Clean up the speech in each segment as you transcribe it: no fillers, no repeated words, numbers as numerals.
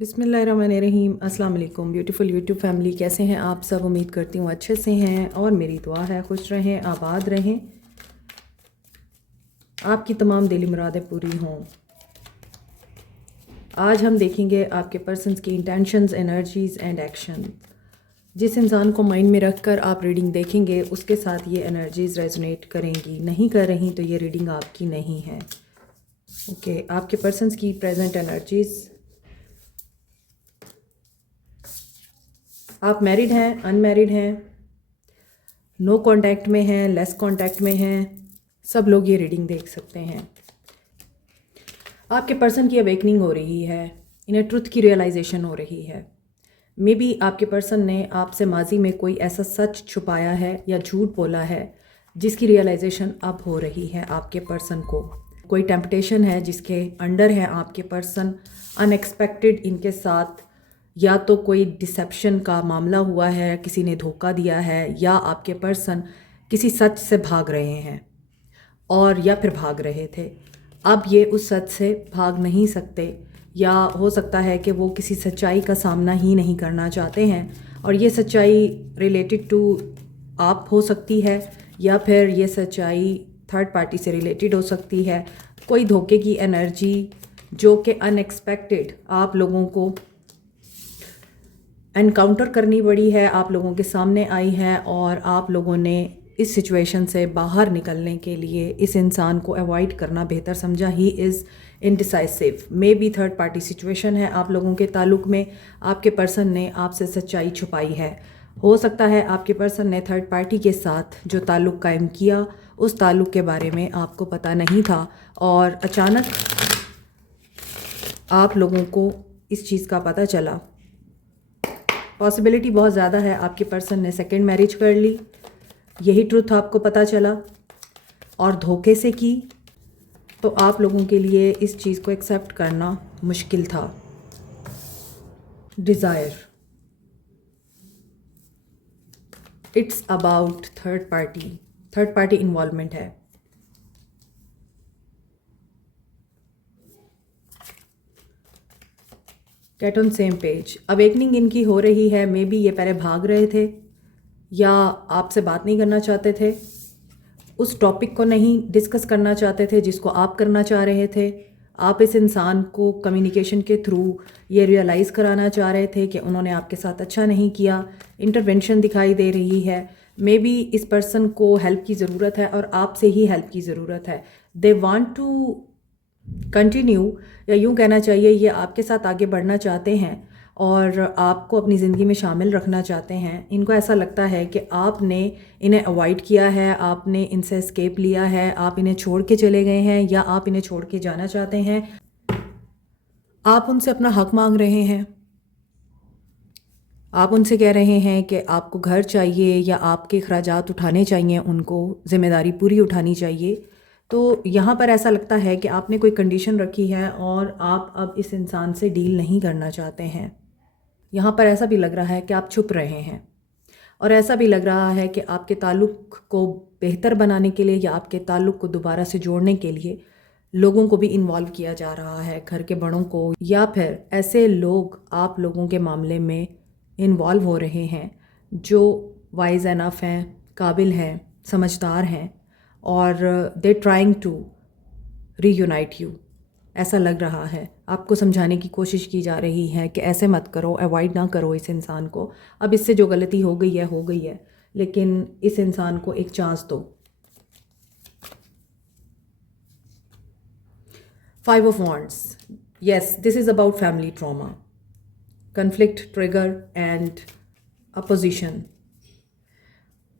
बिस्मिल्लाहिर्रहमानिर्रहीम। अस्सलाम वालेकुम ब्यूटीफुल यूट्यूब फैमिली, कैसे हैं आप सब? उम्मीद करती हूँ अच्छे से हैं और मेरी दुआ है खुश रहें, आबाद रहें, आपकी तमाम दिली मुरादें पूरी हों। आज हम देखेंगे आपके पर्सन्स की इंटेंशंस, एनर्जीज़ एंड एक्शन। जिस इंसान को माइंड में रख कर आप रीडिंग देखेंगे उसके साथ ये एनर्जीज़ रेजोनेट करेंगी, नहीं कर रही तो ये रीडिंग आपकी नहीं है। ओके, आपके पर्सन्स की प्रेजेंट एनर्जीज़। आप मैरिड हैं, अनमैरिड हैं, नो कांटेक्ट में हैं, लेस कांटेक्ट में हैं, सब लोग ये रीडिंग देख सकते हैं। आपके पर्सन की अवेकनिंग हो रही है, इन्हें ट्रुथ की रियलाइजेशन हो रही है। मे बी आपके पर्सन ने आपसे माजी में कोई ऐसा सच छुपाया है या झूठ बोला है जिसकी रियलाइजेशन अब हो रही है आपके पर्सन को। कोई टेम्पटेशन है जिसके अंडर है आपके पर्सन, अनएक्सपेक्टेड इनके साथ या तो कोई डिसेप्शन का मामला हुआ है, किसी ने धोखा दिया है, या आपके पर्सन किसी सच से भाग रहे हैं और या फिर भाग रहे थे। अब ये उस सच से भाग नहीं सकते, या हो सकता है कि वो किसी सच्चाई का सामना ही नहीं करना चाहते हैं और ये सच्चाई रिलेटेड टू आप हो सकती है या फिर ये सच्चाई थर्ड पार्टी से रिलेटेड हो सकती है। कोई धोखे की एनर्जी जो कि अनएक्सपेक्टेड आप लोगों को एनकाउंटर करनी पड़ी है, आप लोगों के सामने आई है और आप लोगों ने इस सिचुएशन से बाहर निकलने के लिए इस इंसान को अवॉइड करना बेहतर समझा। He is indecisive. May be third party situation है आप लोगों के ताल्लुक में, आपके पर्सन ने आपसे सच्चाई छुपाई है। हो सकता है आपके पर्सन ने थर्ड पार्टी के साथ जो ताल्लुक कायम किया उस ताल्लुक के बारे में आपको पता नहीं था और अचानक आप लोगों को इस चीज़ का पता चला। पॉसिबिलिटी बहुत ज़्यादा है आपके पर्सन ने सेकंड मैरिज कर ली, यही ट्रुथ आपको पता चला और धोखे से की, तो आप लोगों के लिए इस चीज़ को एक्सेप्ट करना मुश्किल था। Desire, it's about third party involvement है। Get on same page. Awakening इनकी हो रही है। मे बी ये पहले भाग रहे थे या आपसे बात नहीं करना चाहते थे, उस टॉपिक को नहीं डिस्कस करना चाहते थे जिसको आप करना चाह रहे थे। आप इस इंसान को कम्युनिकेशन के थ्रू ये रियलाइज़ कराना चाह रहे थे कि उन्होंने आपके साथ अच्छा नहीं किया। इंटरवेंशन दिखाई दे रही है। मे बी इस पर्सन को हेल्प की ज़रूरत है और आपसे ही हेल्प की ज़रूरत है। दे वांट टू कंटिन्यू, या यूँ कहना चाहिए ये आपके साथ आगे बढ़ना चाहते हैं और आपको अपनी ज़िंदगी में शामिल रखना चाहते हैं। इनको ऐसा लगता है कि आपने इन्हें अवॉइड किया है, आपने इनसे एस्केप लिया है, आप इन्हें छोड़ के चले गए हैं या आप इन्हें छोड़ के जाना चाहते हैं। आप उनसे अपना हक मांग रहे हैं, आप उनसे कह रहे हैं कि आपको घर चाहिए या आपके अखराजात उठाने चाहिए, उनको ज़िम्मेदारी पूरी उठानी चाहिए। तो यहाँ पर ऐसा लगता है कि आपने कोई कंडीशन रखी है और आप अब इस इंसान से डील नहीं करना चाहते हैं। यहाँ पर ऐसा भी लग रहा है कि आप छुप रहे हैं और ऐसा भी लग रहा है कि आपके ताल्लुक़ को बेहतर बनाने के लिए या आपके ताल्लुक़ को दोबारा से जोड़ने के लिए लोगों को भी इन्वॉल्व किया जा रहा है, घर के बड़ों को, या फिर ऐसे लोग आप लोगों के मामले में इन्वॉल्व हो रहे हैं जो वाइज एनफ हैं, काबिल हैं, समझदार हैं और they trying to reunite you. ऐसा लग रहा है आपको समझाने की कोशिश की जा रही है कि ऐसे मत करो, अवॉइड ना करो इस इंसान को। अब इससे जो गलती हो गई है, लेकिन इस इंसान को एक चांस दो। 5 of wands. Yes, this is about family trauma, conflict, trigger and opposition.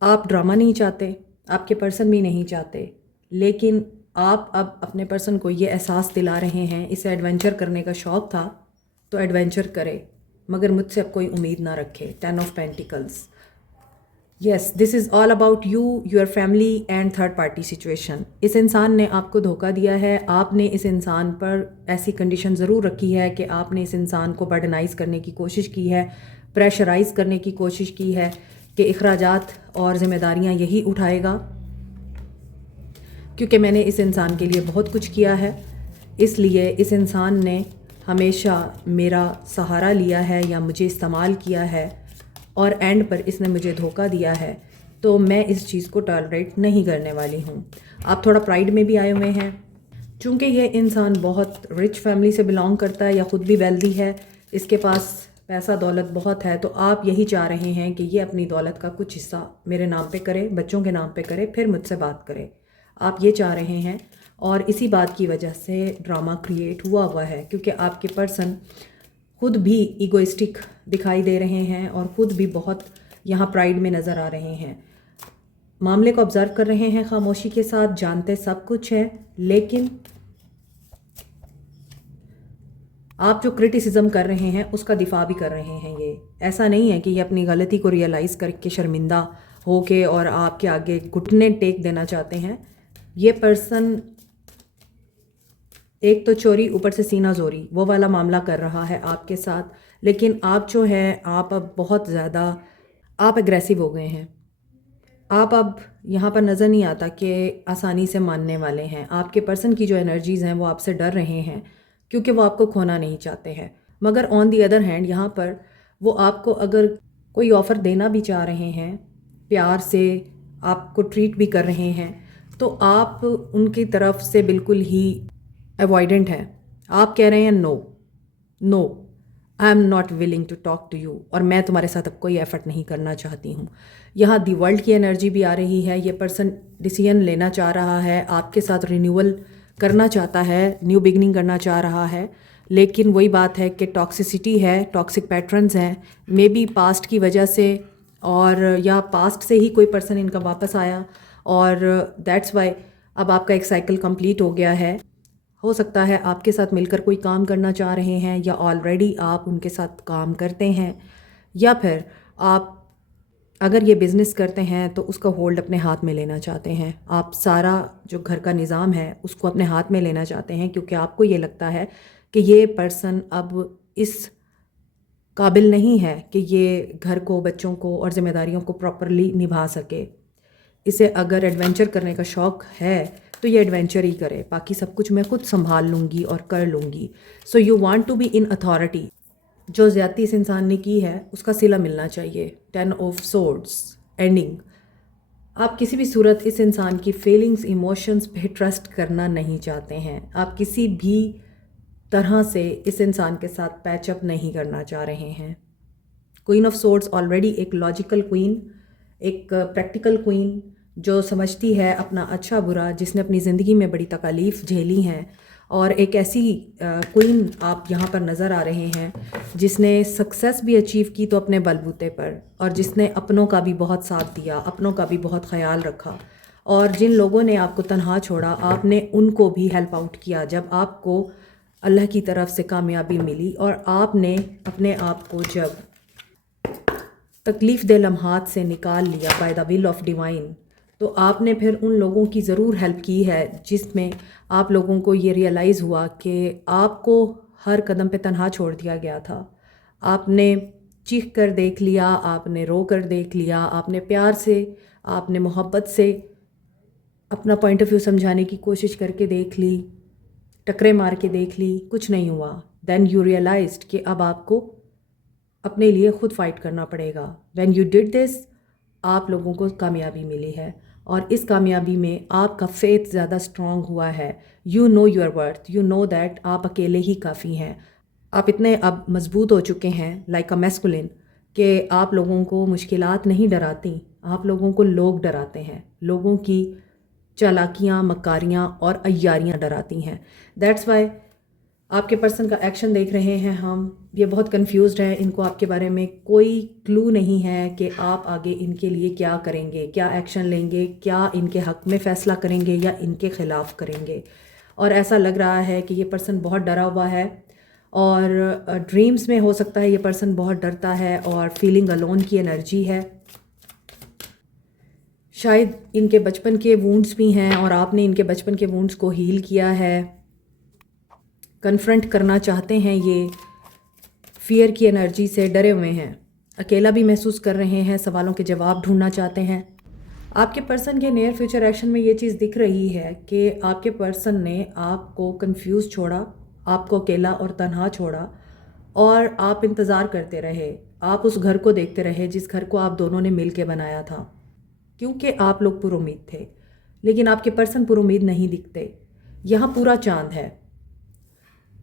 आप ड्रामा नहीं चाहते, आपके पर्सन भी नहीं चाहते, लेकिन आप अब अपने पर्सन को ये एहसास दिला रहे हैं, इसे एडवेंचर करने का शौक़ था तो एडवेंचर करे, मगर मुझसे अब कोई उम्मीद ना रखे। 10 of pentacles. Yes, this is all about you, your family and third party situation. इस इंसान ने आपको धोखा दिया है। आपने इस इंसान पर ऐसी कंडीशन ज़रूर रखी है कि आपने इस इंसान को बर्डनाइज़ करने की कोशिश की है, प्रेशराइज़ करने की कोशिश की है कि अखराजात और ज़िम्मेदारियाँ यही उठाएगा, क्योंकि मैंने इस इंसान के लिए बहुत कुछ किया है, इसलिए इस इंसान ने हमेशा मेरा सहारा लिया है या मुझे इस्तेमाल किया है और एंड पर इसने मुझे धोखा दिया है, तो मैं इस चीज़ को टॉलरेट नहीं करने वाली हूँ। आप थोड़ा प्राइड में भी आए हुए हैं। चूँकि ये इंसान बहुत रिच फैमिली से बिलोंग करता है या ख़ुद भी वेल्दी है, इसके पास पैसा दौलत बहुत है, तो आप यही चाह रहे हैं कि ये अपनी दौलत का कुछ हिस्सा मेरे नाम पे करे, बच्चों के नाम पे करे, फिर मुझसे बात करे। आप ये चाह रहे हैं और इसी बात की वजह से ड्रामा क्रिएट हुआ है, क्योंकि आपके पर्सन खुद भी ईगोइस्टिक दिखाई दे रहे हैं और ख़ुद भी बहुत यहाँ प्राइड में नज़र आ रहे हैं। मामले को ऑब्ज़र्व कर रहे हैं खामोशी के साथ, जानते सब कुछ है, लेकिन आप जो क्रिटिसिज्म कर रहे हैं उसका दिफा भी कर रहे हैं। ये ऐसा नहीं है कि ये अपनी गलती को रियलाइज़ करके शर्मिंदा हो के और आपके आगे घुटने टेक देना चाहते हैं। ये पर्सन एक तो चोरी ऊपर से सीना जोरी वो वाला मामला कर रहा है आपके साथ, लेकिन आप जो है आप अब बहुत ज़्यादा आप एग्रेसिव हो गए हैं। आप अब यहाँ पर नज़र नहीं आता कि आसानी से मानने वाले हैं। आपके पर्सन की जो एनर्जीज़ हैं वो आपसे डर रहे हैं, क्योंकि वो आपको खोना नहीं चाहते हैं। मगर ऑन दी अदर हैंड यहाँ पर वो आपको अगर कोई ऑफ़र देना भी चाह रहे हैं, प्यार से आपको ट्रीट भी कर रहे हैं, तो आप उनकी तरफ से बिल्कुल ही अवॉइडेंट हैं। आप कह रहे हैं no no, I am not willing to talk to you, और मैं तुम्हारे साथ अब कोई एफर्ट नहीं करना चाहती हूँ। यहाँ दी वर्ल्ड की एनर्जी भी आ रही है। ये पर्सन डिसीजन लेना चाह रहा है, आपके साथ रिन्यूअल करना चाहता है, न्यू बिगनिंग करना चाह रहा है, लेकिन वही बात है कि टॉक्सिसिटी है, टॉक्सिक पैटर्न्स हैं, मे बी पास्ट की वजह से, और या पास्ट से ही कोई पर्सन इनका वापस आया और दैट्स वाई अब आपका एक साइकिल कंप्लीट हो गया है। हो सकता है आपके साथ मिलकर कोई काम करना चाह रहे हैं, या ऑलरेडी आप उनके साथ काम करते हैं, या फिर आप अगर ये बिज़नेस करते हैं तो उसका होल्ड अपने हाथ में लेना चाहते हैं। आप सारा जो घर का निज़ाम है उसको अपने हाथ में लेना चाहते हैं, क्योंकि आपको ये लगता है कि ये पर्सन अब इस काबिल नहीं है कि ये घर को, बच्चों को और ज़िम्मेदारियों को प्रॉपरली निभा सके। इसे अगर एडवेंचर करने का शौक़ है तो ये एडवेंचर ही करे, बाकी सब कुछ मैं खुद संभाल लूँगी और कर लूँगी। So you want to be in authority. जो ज़्यादती इस इंसान ने की है उसका सिला मिलना चाहिए। 10 ऑफ सोर्ड्स एंडिंग। आप किसी भी सूरत इस इंसान की फीलिंग्स, इमोशंस पे ट्रस्ट करना नहीं चाहते हैं। आप किसी भी तरह से इस इंसान के साथ पैचअप नहीं करना चाह रहे हैं। क्वीन ऑफ सोर्ड्स ऑलरेडी एक लॉजिकल क्वीन, एक प्रैक्टिकल क्वीन जो समझती है अपना अच्छा बुरा, जिसने अपनी ज़िंदगी में बड़ी तकालीफ झेली हैं, और एक ऐसी क्वीन आप यहाँ पर नज़र आ रहे हैं जिसने सक्सेस भी अचीव की तो अपने बलबूते पर, और जिसने अपनों का भी बहुत साथ दिया, अपनों का भी बहुत ख्याल रखा, और जिन लोगों ने आपको तन्हा छोड़ा आपने उनको भी हेल्प आउट किया जब आपको अल्लाह की तरफ से कामयाबी मिली, और आपने अपने आप को जब तकलीफ़ दे लम्हात से निकाल लिया by the will of divine, तो आपने फिर उन लोगों की ज़रूर हेल्प की है जिसमें आप लोगों को ये रियलाइज़ हुआ कि आपको हर कदम पे तन्हा छोड़ दिया गया था। आपने चीख कर देख लिया, आपने रो कर देख लिया, आपने प्यार से, आपने मोहब्बत से अपना पॉइंट ऑफ व्यू समझाने की कोशिश करके देख ली, टकरे मार के देख ली, कुछ नहीं हुआ। देन यू रियलाइज्ड कि अब आपको अपने लिए ख़ुद फाइट करना पड़ेगा। व्हेन यू डिड दिस, आप लोगों को कामयाबी मिली है, और इस कामयाबी में आपका फेथ ज़्यादा स्ट्रॉन्ग हुआ है। You know your worth, you know that आप अकेले ही काफ़ी हैं। आप इतने अब मजबूत हो चुके हैं लाइक अ मैस्कुलिन कि आप लोगों को मुश्किलात नहीं डराती, आप लोगों को लोग डराते हैं। लोगों की चालाकियाँ, मकारियाँ और अय्यारियाँ डराती हैं। दैट्स वाई आपके पर्सन का एक्शन देख रहे हैं हम, ये बहुत कंफ्यूज्ड है। इनको आपके बारे में कोई क्लू नहीं है कि आप आगे इनके लिए क्या करेंगे, क्या एक्शन लेंगे, क्या इनके हक़ में फ़ैसला करेंगे या इनके ख़िलाफ़ करेंगे। और ऐसा लग रहा है कि ये पर्सन बहुत डरा हुआ है, और ड्रीम्स में हो सकता है ये पर्सन बहुत डरता है, और फीलिंग अलोन की एनर्जी है। शायद इनके बचपन के वुंड्स भी हैं और आपने इनके बचपन के वुंड्स को हील किया है। कन्फ्रंट करना चाहते हैं, ये फियर की एनर्जी से डरे हुए हैं, अकेला भी महसूस कर रहे हैं, सवालों के जवाब ढूंढना चाहते हैं। आपके पर्सन के नियर फ्यूचर एक्शन में ये चीज़ दिख रही है कि आपके पर्सन ने आपको कंफ्यूज छोड़ा, आपको अकेला और तन्हा छोड़ा और आप इंतज़ार करते रहे। आप उस घर को देखते रहे जिस घर को आप दोनों ने मिल के बनाया था, क्योंकि आप लोग पुरुमीद थे। लेकिन आपके पर्सन पुरुमीद नहीं दिखते। यहाँ पूरा चांद है।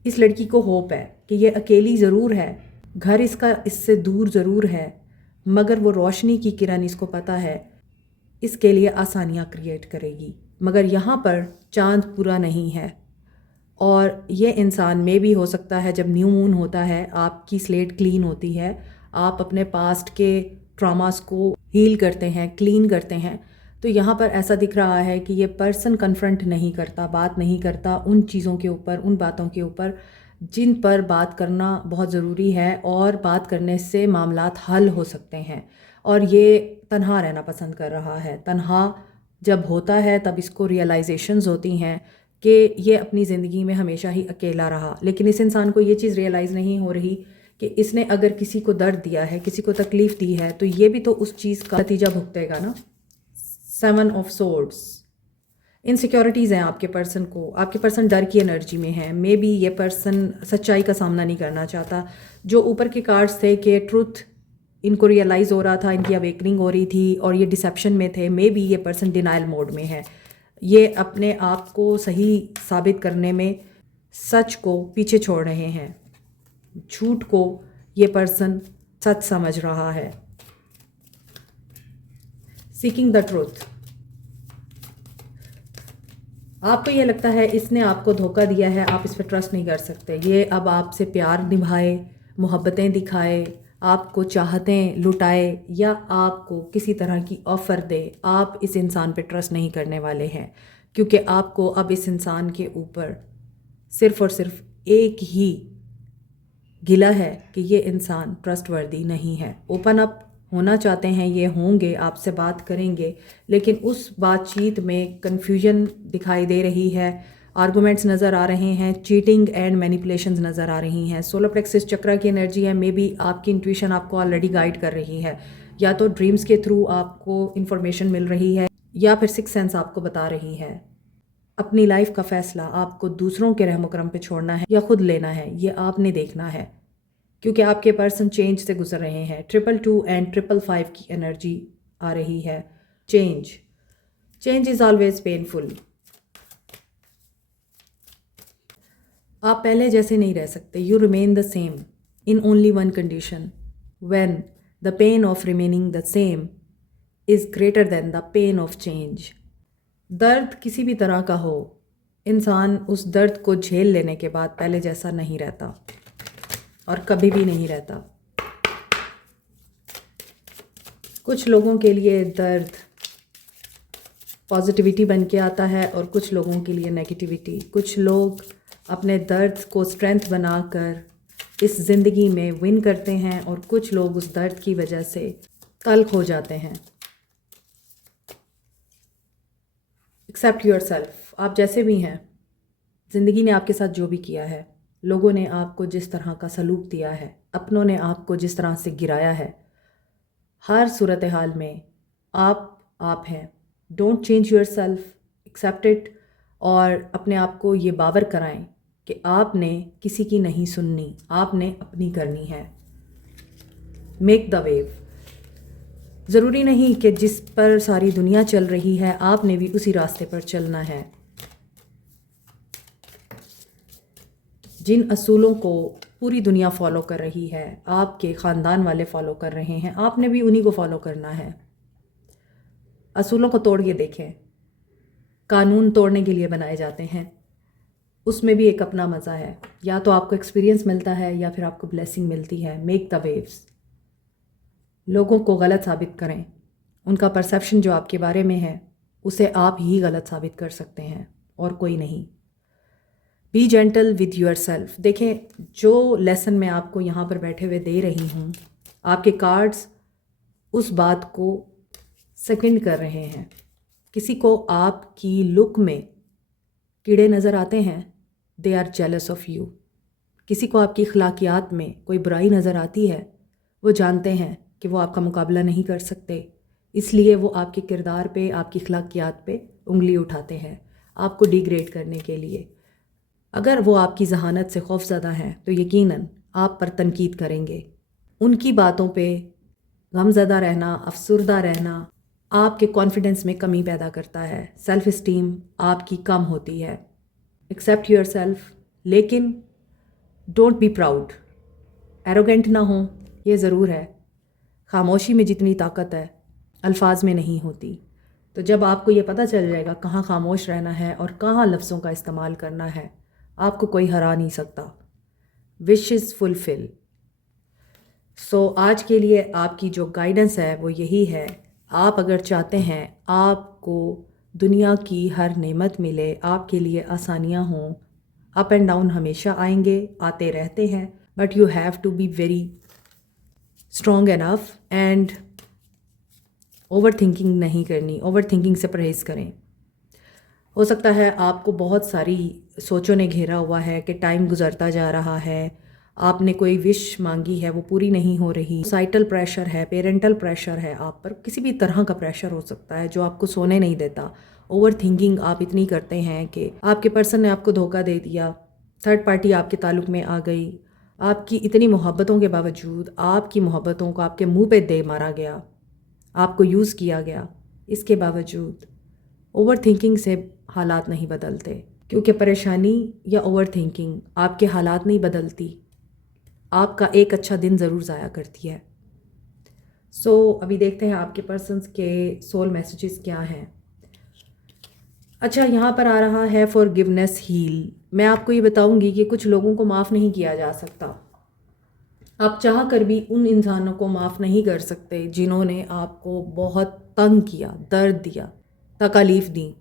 इस लड़की को होप है कि ये अकेली ज़रूर है, घर इसका इससे दूर ज़रूर है, मगर वो रोशनी की किरण इसको पता है इसके लिए आसानियाँ क्रिएट करेगी। मगर यहाँ पर चांद पूरा नहीं है और ये इंसान में भी हो सकता है जब न्यू मून होता है आपकी स्लेट क्लीन होती है, आप अपने पास्ट के ट्रॉमास को हील करते हैं, क्लीन करते हैं। तो यहाँ पर ऐसा दिख रहा है कि ये पर्सन कन्फ्रंट नहीं करता, बात नहीं करता उन चीज़ों के ऊपर, उन बातों के ऊपर जिन पर बात करना बहुत ज़रूरी है और बात करने से मामलात हल हो सकते हैं। और ये तन्हा रहना पसंद कर रहा है। तन्हा जब होता है तब इसको रियलाइजेशंस होती हैं कि ये अपनी ज़िंदगी में हमेशा ही अकेला रहा। लेकिन इस इंसान को ये चीज़ रियलाइज़ नहीं हो रही कि इसने अगर किसी को दर्द दिया है, किसी को तकलीफ़ दी है, तो ये भी तो उस चीज़ का नतीजा भुगतेगा ना। 7 ऑफ सोर्ड्स, इनसिक्योरिटीज़ हैं आपके पर्सन को। आपके पर्सन डर की एनर्जी में है। मे बी ये पर्सन सच्चाई का सामना नहीं करना चाहता। जो ऊपर के कार्ड्स थे कि ट्रुथ इनको रियलाइज़ हो रहा था, इनकी अवेकनिंग हो रही थी और ये डिसेप्शन में थे। मे बी ये पर्सन डिनाइल मोड में है। ये अपने आप को सही साबित करने में सच को पीछे छोड़ रहे हैं। झूठ को ये पर्सन सच समझ रहा है। सीकिंग द ट्रूथ, आपको ये लगता है इसने आपको धोखा दिया है, आप इस पर ट्रस्ट नहीं कर सकते। ये अब आपसे प्यार निभाए, मोहब्बतें दिखाए, आपको चाहतें लुटाए या आपको किसी तरह की ऑफ़र दे, आप इस इंसान पे ट्रस्ट नहीं करने वाले हैं। क्योंकि आपको अब इस इंसान के ऊपर सिर्फ़ और सिर्फ एक ही गिला है कि ये इंसान ट्रस्टवर्दी नहीं है। ओपन अप होना चाहते हैं, ये होंगे, आपसे बात करेंगे, लेकिन उस बातचीत में कन्फ्यूजन दिखाई दे रही है, आर्गूमेंट्स नज़र आ रहे हैं, चीटिंग एंड मैनिपुलेशंस नज़र आ रही हैं। सोलर प्लेक्सस चक्र की एनर्जी है। मे बी आपकी इंट्यूशन आपको ऑलरेडी गाइड कर रही है, या तो ड्रीम्स के थ्रू आपको इन्फॉर्मेशन मिल रही है या फिर सिक्स सेंस आपको बता रही है। अपनी लाइफ का फ़ैसला आपको दूसरों के रहमो करम पे छोड़ना है या खुद लेना है, ये आपने देखना है। क्योंकि आपके पर्सन चेंज से गुजर रहे हैं। 222 एंड 555 की एनर्जी आ रही है। Change is always painful. आप पहले जैसे नहीं रह सकते। You remain the same in only one condition, when the pain of remaining the same is greater than the pain of change. दर्द किसी भी तरह का हो, इंसान उस दर्द को झेल लेने के बाद पहले जैसा नहीं रहता और कभी भी नहीं रहता। कुछ लोगों के लिए दर्द पॉजिटिविटी बन के आता है और कुछ लोगों के लिए नेगेटिविटी। कुछ लोग अपने दर्द को स्ट्रेंथ बनाकर इस ज़िंदगी में विन करते हैं और कुछ लोग उस दर्द की वजह से तल्ख हो जाते हैं। एक्सेप्ट योरसेल्फ, आप जैसे भी हैं। ज़िंदगी ने आपके साथ जो भी किया है, लोगों ने आपको जिस तरह का सलूक दिया है, अपनों ने आपको जिस तरह से गिराया है, हर सूरत हाल में आप हैं। Don't change yourself, accept it और अपने आप को ये बावर कराएं कि आपने किसी की नहीं सुननी, आपने अपनी करनी है। Make the wave. ज़रूरी नहीं कि जिस पर सारी दुनिया चल रही है आपने भी उसी रास्ते पर चलना है। जिन असूलों को पूरी दुनिया फॉलो कर रही है, आपके ख़ानदान वाले फॉलो कर रहे हैं, आपने भी उन्हीं को फॉलो करना है। असूलों को तोड़ के देखें। कानून तोड़ने के लिए बनाए जाते हैं, उसमें भी एक अपना मज़ा है। या तो आपको एक्सपीरियंस मिलता है या फिर आपको ब्लेसिंग मिलती है। Make the waves. लोगों को गलत साबित करें। उनका परसेप्शन जो आपके बारे में है उसे आप ही गलत साबित कर सकते हैं और कोई नहीं। B gentle with your self. देखें, जो लेसन मैं आपको यहाँ पर बैठे हुए दे रही हूँ, आपके कार्ड्स उस बात को सेकंड कर रहे हैं। किसी को आपकी लुक में कीड़े नज़र आते हैं, they are jealous of you. किसी को आपकी अखलाकियात में कोई बुराई नज़र आती है, वो जानते हैं कि वो आपका मुकाबला नहीं कर सकते, इसलिए वो आपके किरदार पे, आपकी अखलाकियात पे उंगली उठाते हैं आपको डिग्रेड करने के लिए। अगर वो आपकी जहानत से खौफज़दा हैं तो यकीनन आप पर तनकीद करेंगे। उनकी बातों पे गमज़दा रहना, अफसुर्दा रहना आपके कॉन्फिडेंस में कमी पैदा करता है, सेल्फ़ इस्टीम आपकी कम होती है। एक्सेप्ट योर सेल्फ, लेकिन डोंट बी प्राउड। एरोगेंट ना हो, ये ज़रूर है। खामोशी में जितनी ताकत है अल्फाज में नहीं होती। तो जब आपको ये पता चल जाएगा कहाँ खामोश रहना है और कहाँ लफ्ज़ों का इस्तेमाल करना है, आपको कोई हरा नहीं सकता। Wishes fulfil. सो आज के लिए आपकी जो गाइडेंस है वो यही है, आप अगर चाहते हैं आपको दुनिया की हर नेमत मिले, आपके लिए आसानियाँ हों, अप एंड डाउन हमेशा आएंगे, आते रहते हैं, but you have to be very strong enough and overthinking नहीं करनी, ओवर थिंकिंग से परहेज़ करें। हो सकता है आपको बहुत सारी सोचों ने घेरा हुआ है कि टाइम गुजरता जा रहा है, आपने कोई विश मांगी है वो पूरी नहीं हो रही, सोसाइटल प्रेशर है, पेरेंटल प्रेशर है, आप पर किसी भी तरह का प्रेशर हो सकता है जो आपको सोने नहीं देता। ओवर थिंकिंग आप इतनी करते हैं कि आपके पर्सन ने आपको धोखा दे दिया, थर्ड पार्टी आपके ताल्लुक़ में आ गई, आपकी इतनी मोहब्बतों के बावजूद आपकी मोहब्बतों को आपके मुंह पे दे मारा गया, आपको यूज़ किया गया। इसके बावजूद ओवर थिंकिंग से हालात नहीं बदलते, क्योंकि परेशानी या ओवर थिंकिंग आपके हालात नहीं बदलती, आपका एक अच्छा दिन ज़रूर ज़ाया करती है। सो अभी देखते हैं आपके पर्सन्स के सोल मैसेजेस क्या हैं। अच्छा, यहाँ पर आ रहा है फॉरगिवनेस हील। मैं आपको ये बताऊंगी कि कुछ लोगों को माफ़ नहीं किया जा सकता। आप चाह कर भी उन इंसानों को माफ़ नहीं कर सकते जिन्होंने आपको बहुत तंग किया, दर्द दिया, तकालीफ दी।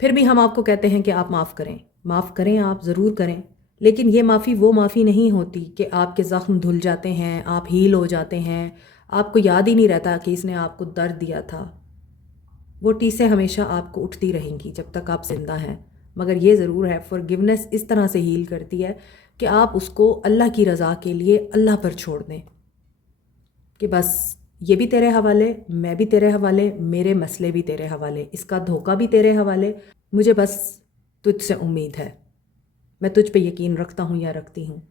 फिर भी हम आपको कहते हैं कि आप माफ़ करें, माफ़ करें, आप ज़रूर करें, लेकिन ये माफ़ी वो माफ़ी नहीं होती कि आपके ज़ख्म धुल जाते हैं, आप हील हो जाते हैं, आपको याद ही नहीं रहता कि इसने आपको दर्द दिया था। वो टीसें हमेशा आपको उठती रहेंगी जब तक आप जिंदा हैं। मगर ये ज़रूर है, फॉरगिवनेस इस तरह से हील करती है कि आप उसको अल्लाह की रज़ा के लिए अल्लाह पर छोड़ दें कि बस ये भी तेरे हवाले, मैं भी तेरे हवाले, मेरे मसले भी तेरे हवाले, इसका धोखा भी तेरे हवाले, मुझे बस तुझसे उम्मीद है, मैं तुझ पे यकीन रखता हूँ या रखती हूँ।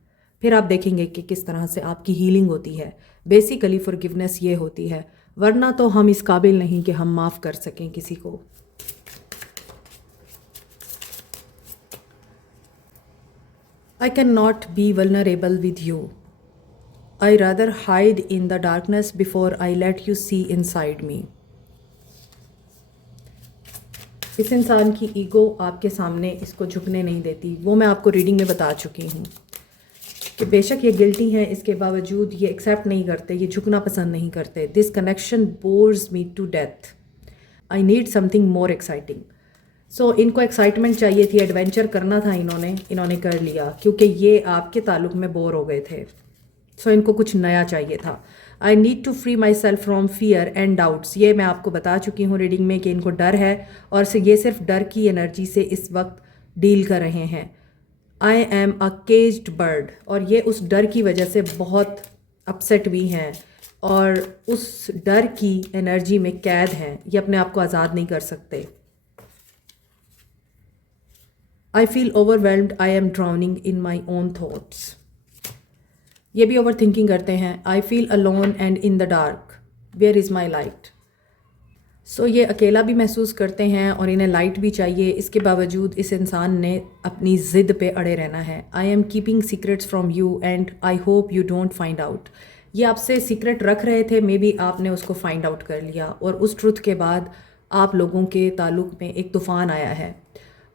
फिर आप देखेंगे कि किस तरह से आपकी हीलिंग होती है। बेसिकली फॉरगिवनेस ये होती है, वरना तो हम इस काबिल नहीं कि हम माफ़ कर सकें किसी को। I can not be vulnerable with you, I rather hide in the darkness before I let you see inside me. इस इंसान की ईगो आपके सामने इसको झुकने नहीं देती। वो मैं आपको रीडिंग में बता चुकी हूँ कि बेशक ये गिल्टी हैं, इसके बावजूद ये एक्सेप्ट नहीं करते, ये झुकना पसंद नहीं करते। This connection bores me to death, I need something more exciting. So इनको एक्साइटमेंट चाहिए थी, एडवेंचर करना था, इन्होंने कर लिया क्योंकि ये आपके ताल्लुक़ में बोर हो गए थे। सो इनको कुछ नया चाहिए था। I need to free myself from fear and doubts, ये मैं आपको बता चुकी हूँ रीडिंग में कि इनको डर है और ये सिर्फ डर की एनर्जी से इस वक्त डील कर रहे हैं। I am a caged bird, और ये उस डर की वजह से बहुत अपसेट भी हैं और उस डर की एनर्जी में कैद हैं, ये अपने आप को आज़ाद नहीं कर सकते। I feel overwhelmed, I am drowning in my own thoughts, ये भी ओवर थिंकिंग करते हैं। I feel alone and in the dark, where is my light. So ये अकेला भी महसूस करते हैं और इन्हें लाइट भी चाहिए। इसके बावजूद इस इंसान ने अपनी ज़िद पे अड़े रहना है। I am keeping secrets from you and I hope you don't find out, ये आपसे सीक्रेट रख रहे थे, मे बी आपने उसको फाइंड आउट कर लिया और उस ट्रुथ के बाद आप लोगों के ताल्लुक़ में एक तूफ़ान आया है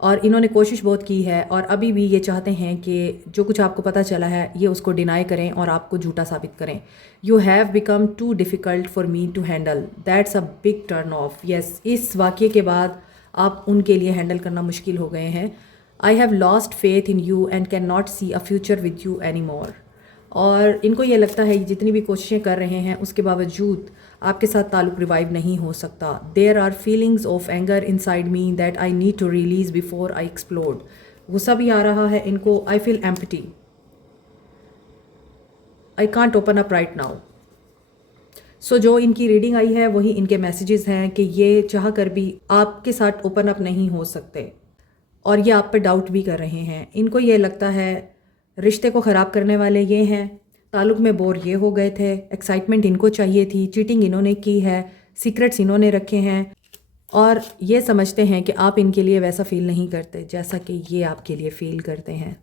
और इन्होंने कोशिश बहुत की है और अभी भी ये चाहते हैं कि जो कुछ आपको पता चला है ये उसको डिनाई करें और आपको झूठा साबित करें। You have become too difficult for me to handle, that's a big turn off. Yes, इस वाक़ये के बाद आप उनके लिए हैंडल करना मुश्किल हो गए हैं। I have lost faith in you and can not see a future with you any more, और इनको ये लगता है जितनी भी कोशिशें कर रहे हैं उसके बावजूद आपके साथ ताल्लुक़ रिवाइव नहीं हो सकता। There are feelings of anger inside me that I need to release before I explode, गुस्सा भी आ रहा है इनको। I feel empty, I can't open up right now. So जो इनकी रीडिंग आई है वही इनके मैसेजेस हैं कि ये चाह कर भी आपके साथ ओपन अप नहीं हो सकते और ये आप पर डाउट भी कर रहे हैं। इनको ये लगता है रिश्ते को ख़राब करने वाले ये हैं, ताल्लुक़ में बोर ये हो गए थे, एक्साइटमेंट इनको चाहिए थी, चीटिंग इन्होंने की है, सीक्रेट्स इन्होंने रखे हैं और ये समझते हैं कि आप इनके लिए वैसा फ़ील नहीं करते जैसा कि ये आपके लिए फ़ील करते हैं।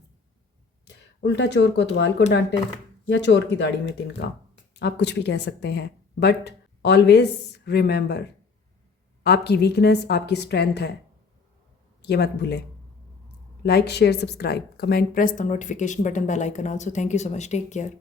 उल्टा चोर कोतवाल को डांटे या चोर की दाढ़ी में तिनका, आप कुछ भी कह सकते हैं, बट ऑलवेज़ रिमेंबर आपकी वीकनेस आपकी स्ट्रेंथ है, ये मत भूलें। Like, share, subscribe, comment, press the notification button, bell icon also. Thank you so much. Take care.